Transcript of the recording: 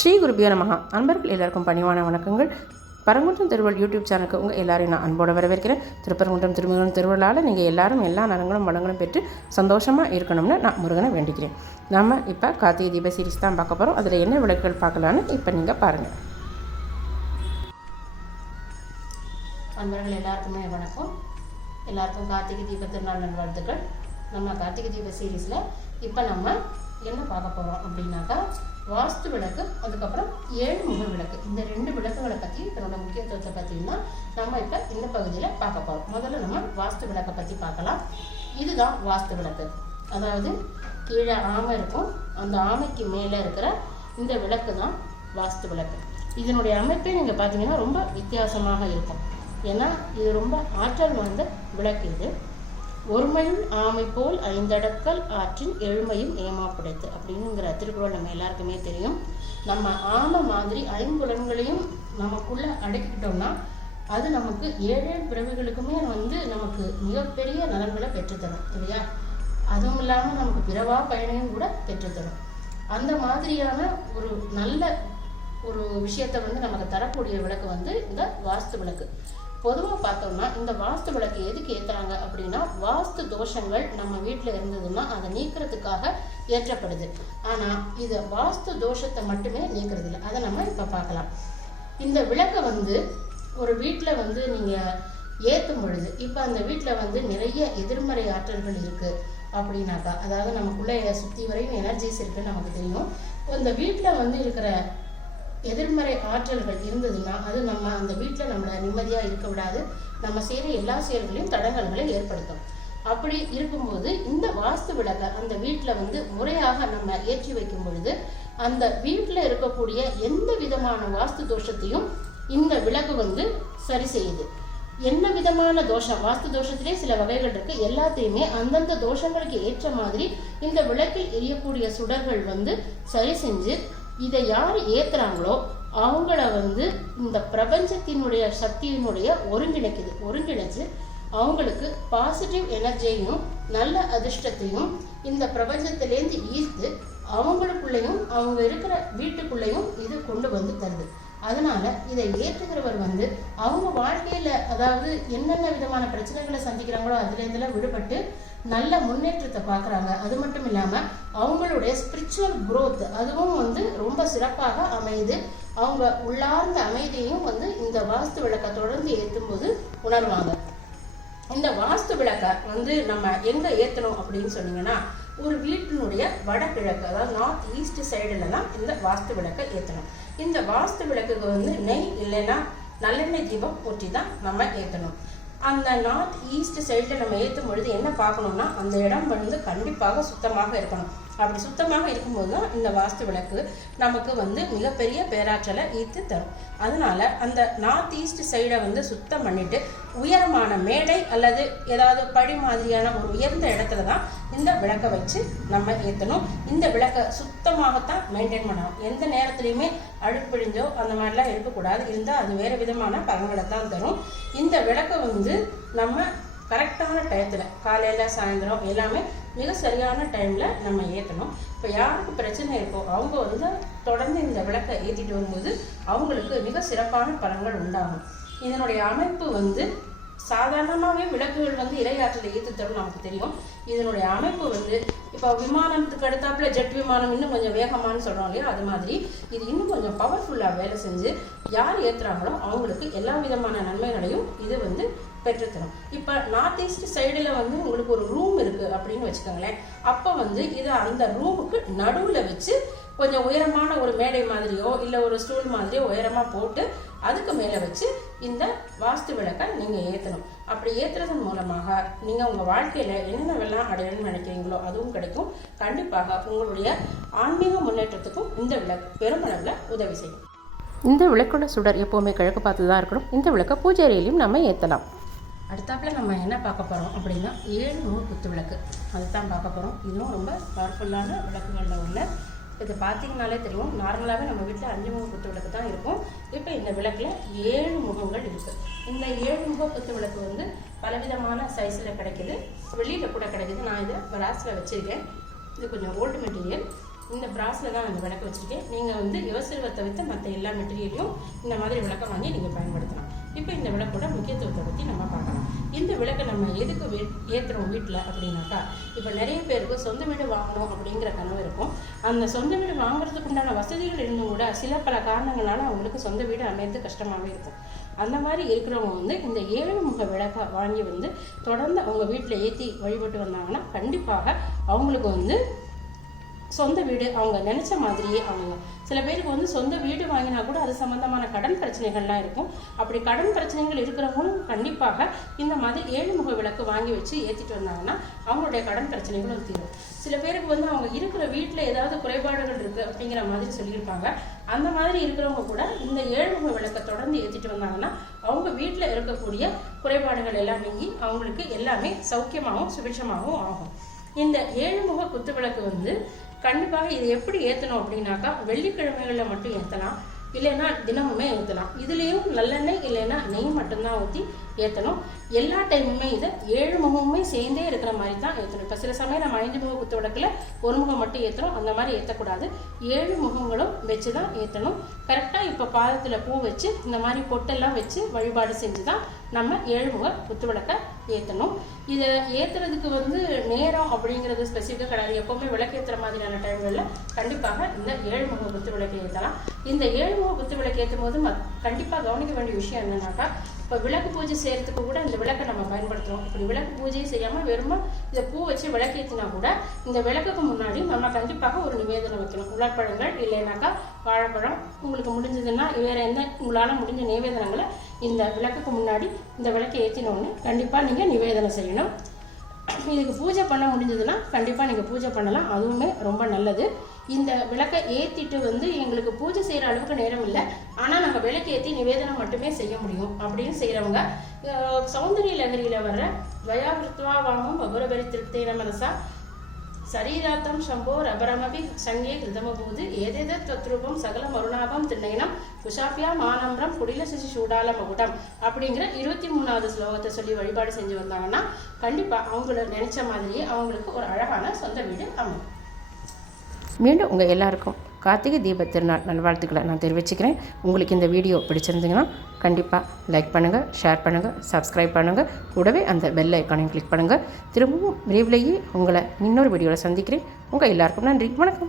ஸ்ரீ குருபியோ நமகா அன்பர்கள் எல்லாருக்கும் பணிவான வணக்கங்கள். பரங்குன்றம் திருவள் யூடியூப் சேனலுக்கு உங்கள் எல்லாரையும் நான் அன்போடு வரவேற்கிறேன். திருப்பரங்குன்றம் திருமுருகன் திருவிழாவில் நீங்கள் எல்லாரும் எல்லா நலங்களும் வளங்களும் பெற்று சந்தோஷமாக இருக்கணும்னு நான் முருகனை வேண்டிக்கிறேன். நம்ம இப்போ கார்த்திகை தீப சீரிஸ் தான் பார்க்க போகிறோம் அதில் என்ன விளக்குகள் பார்க்கலான்னு இப்போ நீங்கள் பாருங்கள் அன்பர்கள் எல்லாருக்குமே வணக்கம். எல்லாருக்கும் கார்த்திகை தீப திருநாள் நல்வாழ்த்துக்கள். நம்ம கார்த்திகை தீப சீரீஸில் இப்போ நம்ம என்ன பார்க்க போகிறோம் அப்படின்னாக்கா வாஸ்து விளக்கு அதுக்கப்புறம் ஏழு முக விளக்கு. இந்த ரெண்டு விளக்குகளை பற்றி இதனோட முக்கியத்துவத்தை பார்த்தீங்கன்னா நம்ம இப்போ இந்த பகுதியில் பார்க்க போகிறோம் முதல்ல நம்ம வாஸ்து விளக்கை பற்றி பார்க்கலாம். இதுதான் வாஸ்து விளக்கு. அதாவது கீழே ஆமை இருக்கும். அந்த ஆமைக்கு மேலே இருக்கிற இந்த விளக்கு தான் வாஸ்து விளக்கு. இதனுடைய அமைப்பே நீங்கள் பார்த்தீங்கன்னா ரொம்ப வித்தியாசமாக இருக்கும். ஏன்னா இது ரொம்ப ஆற்றல் வாய்ந்த விளக்கு இது. ஒருமையுள் ஆமை போல் ஐந்தடக்கல் ஆற்றின் எழுமையும் ஏமா அப்படிங்கிற அப்படின்னுங்கிற திருக்குறள் நம்ம எல்லாருக்குமே தெரியும். நம்ம ஆமை மாதிரி ஐம்புலன்களையும் நமக்குள்ள அடக்கிக்கிட்டோம்னா அது நமக்கு ஏழு ஏழு பிறவிகளுக்குமே வந்து நமக்கு மிகப்பெரிய நலன்களை பெற்றுத்தரும் இல்லையா? அதுவும் இல்லாமல் நமக்கு பிறவா பயனையும் கூட பெற்றுத்தரும். அந்த மாதிரியான ஒரு நல்ல ஒரு விஷயத்தை வந்து நமக்கு தரக்கூடிய விளக்கு வந்து இந்த வாஸ்து விளக்கு. பொதுவாக பார்த்தோம்னா இந்த வாஸ்து விளக்கு எதுக்கு ஏற்றுறாங்க அப்படின்னா வாஸ்து தோஷங்கள் நம்ம வீட்டில் இருந்ததுன்னா அதை நீக்கிறதுக்காக ஏற்றப்படுது. ஆனால் இது வாஸ்து தோஷத்தை மட்டுமே நீக்கிறது இல்லை அதை நம்ம இப்போ பார்க்கலாம். இந்த விளக்கை வந்து ஒரு வீட்டில் வந்து நீங்கள் ஏற்றும் பொழுது இப்போ அந்த வீட்டில் வந்து நிறைய எதிர்மறை ஆற்றல்கள் இருக்குது அப்படின்னாக்கா அதாவது நமக்குள்ளே சுற்றி வரையும் எனர்ஜிஸ் இருக்குன்னு நமக்கு தெரியும். இந்த வீட்டில் வந்து இருக்கிற எதிர்மறை ஆற்றல்கள் இருந்ததுன்னா அது நம்ம அந்த வீட்டில் நம்மளை நிம்மதியாக இருக்க விடாது. நம்ம செய்கிற எல்லா செயல்களையும் தடங்கல்களை ஏற்படுத்தும். அப்படி இருக்கும்போது இந்த வாஸ்து விளக்கை அந்த வீட்டில் வந்து முறையாக நம்ம ஏற்றி வைக்கும் பொழுது அந்த வீட்டில் இருக்கக்கூடிய எந்த விதமான வாஸ்து தோஷத்தையும் இந்த விளக்கு வந்து சரி செய்யுது. என்ன விதமான தோஷம்? வாஸ்து தோஷத்திலே சில வகைகள் இருக்கு. எல்லாத்தையுமே அந்தந்த தோஷங்களுக்கு ஏற்ற மாதிரி இந்த விளக்கில் எரியக்கூடிய சுடர்கள் வந்து சரி செஞ்சு இதை யார் ஏத்துறாங்களோ அவங்கள வந்து இந்த பிரபஞ்சத்தினுடைய சக்தியினுடைய ஒருங்கிணைக்குது. ஒருங்கிணைச்சு அவங்களுக்கு பாசிட்டிவ் எனர்ஜியையும் நல்ல அதிர்ஷ்டத்தையும் இந்த பிரபஞ்சத்திலேருந்து ஈர்த்து அவங்களுக்குள்ளேயும் அவங்க இருக்கிற வீட்டுக்குள்ளேயும் இது கொண்டு வந்து தருது. அதனால இதை ஏற்றுகிறவர் வந்து அவங்க வாழ்க்கையில அதாவது என்னென்ன விதமான பிரச்சனைகளை சந்திக்கிறாங்களோ அதுல இருந்தெல்லாம் விடுபட்டு நல்ல முன்னேற்றத்தை பார்க்குறாங்க. அது மட்டும் இல்லாமல் அவங்களுடைய ஸ்பிரிச்சுவல் குரோத் அதுவும் வந்து ரொம்ப சிறப்பாக அமையுது. அவங்க உள்ளார்ந்த அமைதியையும் வந்து இந்த வாஸ்து விளக்கை தொடர்ந்து ஏற்றும் போது உணர்வாங்க. இந்த வாஸ்து விளக்கை வந்து நம்ம எங்கே ஏற்றணும் அப்படின்னு சொன்னீங்கன்னா ஒரு வீட்டினுடைய வடகிழக்கு அதாவது நார்த் ஈஸ்ட் சைடில் தான் இந்த வாஸ்து விளக்கை ஏற்றணும் இந்த வாஸ்து விளக்குக்கு வந்து நெய் இல்லைன்னா நல்லெண்ணெய் தீபம் ஊற்றி தான் நம்ம ஏற்றணும் அந்த நார்த் ஈஸ்ட் சைடில் நம்ம ஏற்றும் பொழுது என்ன பார்க்கணும்னா அந்த இடம் வந்து கண்டிப்பாக சுத்தமாக இருக்கணும். அப்படி சுத்தமாக இருக்கும்போது தான் இந்த வாஸ்து விளக்கு நமக்கு வந்து மிகப்பெரிய பேராற்றலை ஈர்த்து தரும். அதனால் அந்த நார்த் ஈஸ்ட் சைடை வந்து சுத்தம் பண்ணிவிட்டு உயரமான மேடை அல்லது ஏதாவது படி மாதிரியான ஒரு உயர்ந்த இடத்துல தான் இந்த விளக்கை வச்சு நம்ம ஏற்றணும் இந்த விளக்கை சுத்தமாகத்தான் மெயின்டைன் பண்ணணும். எந்த நேரத்துலையுமே அழுப்பிழிஞ்சோ அந்த மாதிரிலாம் இருக்கக்கூடாது இருந்தால் அது வேறு விதமான பலன்களை தான் தரும். இந்த விளக்கை வந்து நம்ம கரெக்டான டயத்தில் காலையில் சாயந்தரம் எல்லாமே மிக சரியான டைமில் நம்ம ஏற்றணும் இப்போ யாருக்கு பிரச்சனை இருக்கோ அவங்க வந்து தொடர்ந்து இந்த விளக்கை ஏற்றிட்டு வரும்போது அவங்களுக்கு மிக சிறப்பான பலன்கள் உண்டாகும். இதனுடைய அமைப்பு வந்து சாதாரணமாகவே விளக்குகள் வந்து இரையாற்றில் ஈர்த்து தரும் நமக்கு தெரியும். இதனுடைய அமைப்பு வந்து இப்போ விமானத்துக்கு அடுத்தாப்புல ஜெட் விமானம் இன்னும் கொஞ்சம் வேகமானு சொல்கிறோம் இல்லையா? அது மாதிரி. இது இன்னும் கொஞ்சம் பவர்ஃபுல்லாக வேலை செஞ்சு யார் ஏற்றுறாங்களோ அவங்களுக்கு எல்லா விதமான நன்மைகளையும் இது வந்து பெற்றுத்தரும். இப்போ நார்த் ஈஸ்ட் சைடில் வந்து உங்களுக்கு ஒரு ரூம் இருக்குது அப்படின்னு வச்சுக்கோங்களேன். அப்போ வந்து இதை அந்த ரூமுக்கு நடுவில் வச்சு கொஞ்சம் உயரமான ஒரு மேடை மாதிரியோ இல்லை ஒரு ஸ்டூல் மாதிரியோ உயரமாக போட்டு அதுக்கு மேலே வச்சு இந்த வாஸ்து விளக்கை நீங்கள் ஏற்றணும் அப்படி ஏற்றுறதன் மூலமாக நீங்கள் உங்கள் வாழ்க்கையில் என்னென்னவெல்லாம் அடையணும்னு நினைக்கிறீங்களோ அதுவும் கிடைக்கும். கண்டிப்பாக உங்களுடைய ஆன்மீக முன்னேற்றத்துக்கும் இந்த விளக்கு பெருமளவில் உதவி செய்யும். இந்த விளக்கோட சுடர் எப்போவுமே கிழக்கு பார்த்து தான் இருக்கணும். இந்த விளக்கை பூஜை அறையிலையும் நம்ம ஏற்றலாம் அடுத்தாப்புல நம்ம என்ன பார்க்க போகிறோம் அப்படின்னா ஏழு நூறு குத்து விளக்கு. அதுதான் பார்க்க போகிறோம் இதுவும் ரொம்ப பவர்ஃபுல்லான விளக்குகளில் உள்ள இது பார்த்தீங்கனாலே தெரியும். நார்மலாகவே நம்ம வீட்டில் அஞ்சு முக குத்து விளக்கு தான் இருக்கும். இப்போ இந்த விளக்கில் ஏழு முகங்கள் இருக்குது இந்த ஏழு முக குத்து விளக்கு வந்து பலவிதமான சைஸில் கிடைக்குது. வெளியில் கூட கிடைக்குது. நான் இதை பிராஸில் வச்சுருக்கேன். இது கொஞ்சம் ஓல்டு மெட்டீரியல் இந்த பிராஸில் தான் அந்த விளக்கு வச்சுருக்கேன். நீங்கள் வந்து யுவசில்வை தவிர்த்து மற்ற எல்லா மெட்டீரியலையும் இந்த மாதிரி விளக்கம் வாங்கி நீங்கள் பயன்படுத்தலாம். இப்போ இந்த விளக்கோட முக்கியத்துவத்தை பற்றி நம்ம பார்க்கலாம். இந்த விளக்கை நம்ம எதுக்கு ஏற்றுறோம் வீட்டில் அப்படின்னாக்கா இப்போ நிறைய பேருக்கு சொந்த வீடு வாங்கணும் அப்படிங்கிற கனவு இருக்கும். அந்த சொந்த வீடு வாங்குறதுக்கு உண்டான வசதிகள் இருந்தும் கூட சில பல காரணங்களால அவங்களுக்கு சொந்த வீடு அமையறது கஷ்டமாகவே இருக்கும். அந்த மாதிரி இருக்கிறவங்க வந்து இந்த ஏழு முக விளக்கை வாங்கி வந்து தொடர்ந்து அவங்க வீட்டில் ஏற்றி வழிபட்டு வந்தாங்கன்னா கண்டிப்பாக அவங்களுக்கு வந்து சொந்த வீடு அவங்க நினச்ச மாதிரியே அவங்க சில பேருக்கு வந்து சொந்த வீடு வாங்கினா கூட அது சம்மந்தமான கடன் பிரச்சனைகள்லாம் இருக்கும். அப்படி கடன் பிரச்சனைகள் இருக்கிறவங்களும் கண்டிப்பாக இந்த மாதிரி ஏழுமுக விளக்கு வாங்கி வச்சு ஏற்றிட்டு வந்தாங்கன்னா அவங்களுடைய கடன் பிரச்சனைகளும் தீரும். சில பேருக்கு வந்து அவங்க இருக்கிற வீட்டில் ஏதாவது குறைபாடுகள் இருக்குது அப்படிங்கிற மாதிரி சொல்லியிருப்பாங்க. அந்த மாதிரி இருக்கிறவங்க கூட இந்த ஏழுமுக விளக்கை தொடர்ந்து ஏற்றிட்டு வந்தாங்கன்னா அவங்க வீட்டில் இருக்கக்கூடிய குறைபாடுகள் எல்லாம் நீங்கி அவங்களுக்கு எல்லாமே சௌக்கியமாகவும் சுபிட்சமாகவும் ஆகும். இந்த ஏழுமுக குத்து விளக்கு வந்து கண்டிப்பாக இது எப்படி ஏற்றணும் அப்படின்னாக்கா வெள்ளிக்கிழமைகளில் மட்டும் ஏற்றலாம் இல்லைன்னா தினமுமே ஏற்றலாம் இதுலேயும் நல்லெண்ணெய் இல்லைன்னா நெய் மட்டும்தான் ஊற்றி ஏற்றணும் எல்லா டைமுமே இதை ஏழு முகமுமே சேர்ந்தே இருக்கிற மாதிரி தான் ஏற்றணும் இப்போ சில சமயம் நம்ம ஐந்து முக குத்தோடக்கில் ஒரு முகம் மட்டும் ஏற்றுறோம் அந்த மாதிரி ஏற்றக்கூடாது ஏழு முகங்களும் வச்சு தான் ஏற்றணும் கரெக்டாக இப்போ பாதத்தில் பூ வச்சு இந்த மாதிரி பொட்டெல்லாம் வச்சு வழிபாடு செஞ்சு தான் நம்ம ஏழு முக குத்து விளக்கை ஏற்றணும் இதை ஏற்றுறதுக்கு வந்து நேரம் அப்படிங்கிறது ஸ்பெசிஃபிக்காக கிடையாது. எப்போவுமே விளக்கேற்றுற மாதிரியான டைம்களில் கண்டிப்பாக இந்த ஏழு முக குத்து விளக்கு ஏற்றலாம் இந்த ஏழு முக குத்து விளக்கு ஏற்றும் போது மத் கண்டிப்பாக கவனிக்க வேண்டிய விஷயம் என்னன்னாக்கா இப்போ விளக்கு பூஜை செய்கிறதுக்கு கூட இந்த விளக்கை நம்ம பயன்படுத்துகிறோம் இப்படி விளக்கு பூஜையை செய்யாமல் வெறும் இந்த பூ வச்சு விளக்கேற்றினா கூட இந்த விளக்குக்கு முன்னாடி நம்ம கண்டிப்பாக ஒரு நிவேதனம் வைக்கணும். உலர்பழங்கள் இல்லைனாக்கா வாழைப்பழம். உங்களுக்கு முடிஞ்சதுன்னா வேற எந்த உங்களால் முடிஞ்ச நிவேதனங்களை இந்த விளக்குக்கு முன்னாடி இந்த விளக்கை ஏற்றினோன்னு கண்டிப்பாக நீங்கள் நிவேதனம் செய்யணும். இதுக்கு பூஜை பண்ண முடிஞ்சதுன்னா கண்டிப்பாக நீங்கள் பூஜை பண்ணலாம். அதுவுமே ரொம்ப நல்லது. இந்த விளக்கை ஏற்றிட்டு வந்து எங்களுக்கு பூஜை செய்கிற அளவுக்கு நேரம் இல்லை. ஆனால் நாங்கள் விளக்கு ஏற்றி நிவேதனம் மட்டுமே செய்ய முடியும் அப்படின்னு செய்கிறவங்க சௌந்தரிய லகரியில் வர்ற வயாவிருத்வா வாமம் அபுரபரி திருப்தேன மனசா சரீராத்தம் சம்போ ரபரமபி சங்கே கிருதமபூது ஏதேத தத்ரூபம் சகல மருணாபம் திண்ணயனம் குஷாபியா மானம்ரம் குடில சிசி சூடால மகுடம் அப்படிங்கிற இருபத்தி மூணாவது ஸ்லோகத்தை சொல்லி வழிபாடு செஞ்சு வந்தாங்கன்னா கண்டிப்பாக அவங்கள நினைச்ச மாதிரியே அவங்களுக்கு ஒரு அழகான சொந்த வீடு அமையும். மீண்டும் உங்கள் எல்லாருக்கும் கார்த்திகை தீப திருநாள் நல்வாழ்த்துக்களை நான் தெரிவிச்சுக்கிறேன். உங்களுக்கு இந்த வீடியோ பிடிச்சிருந்தீங்கன்னா கண்டிப்பாக லைக் பண்ணுங்கள் ஷேர் பண்ணுங்கள் சப்ஸ்கிரைப் பண்ணுங்கள். கூடவே அந்த பெல் ஐக்கானையும் கிளிக் பண்ணுங்கள். திரும்பவும் விரைவிலேயே உங்களை இன்னொரு வீடியோவில் சந்திக்கிறேன். உங்கள் எல்லாருக்கும் நன்றி. வணக்கம்.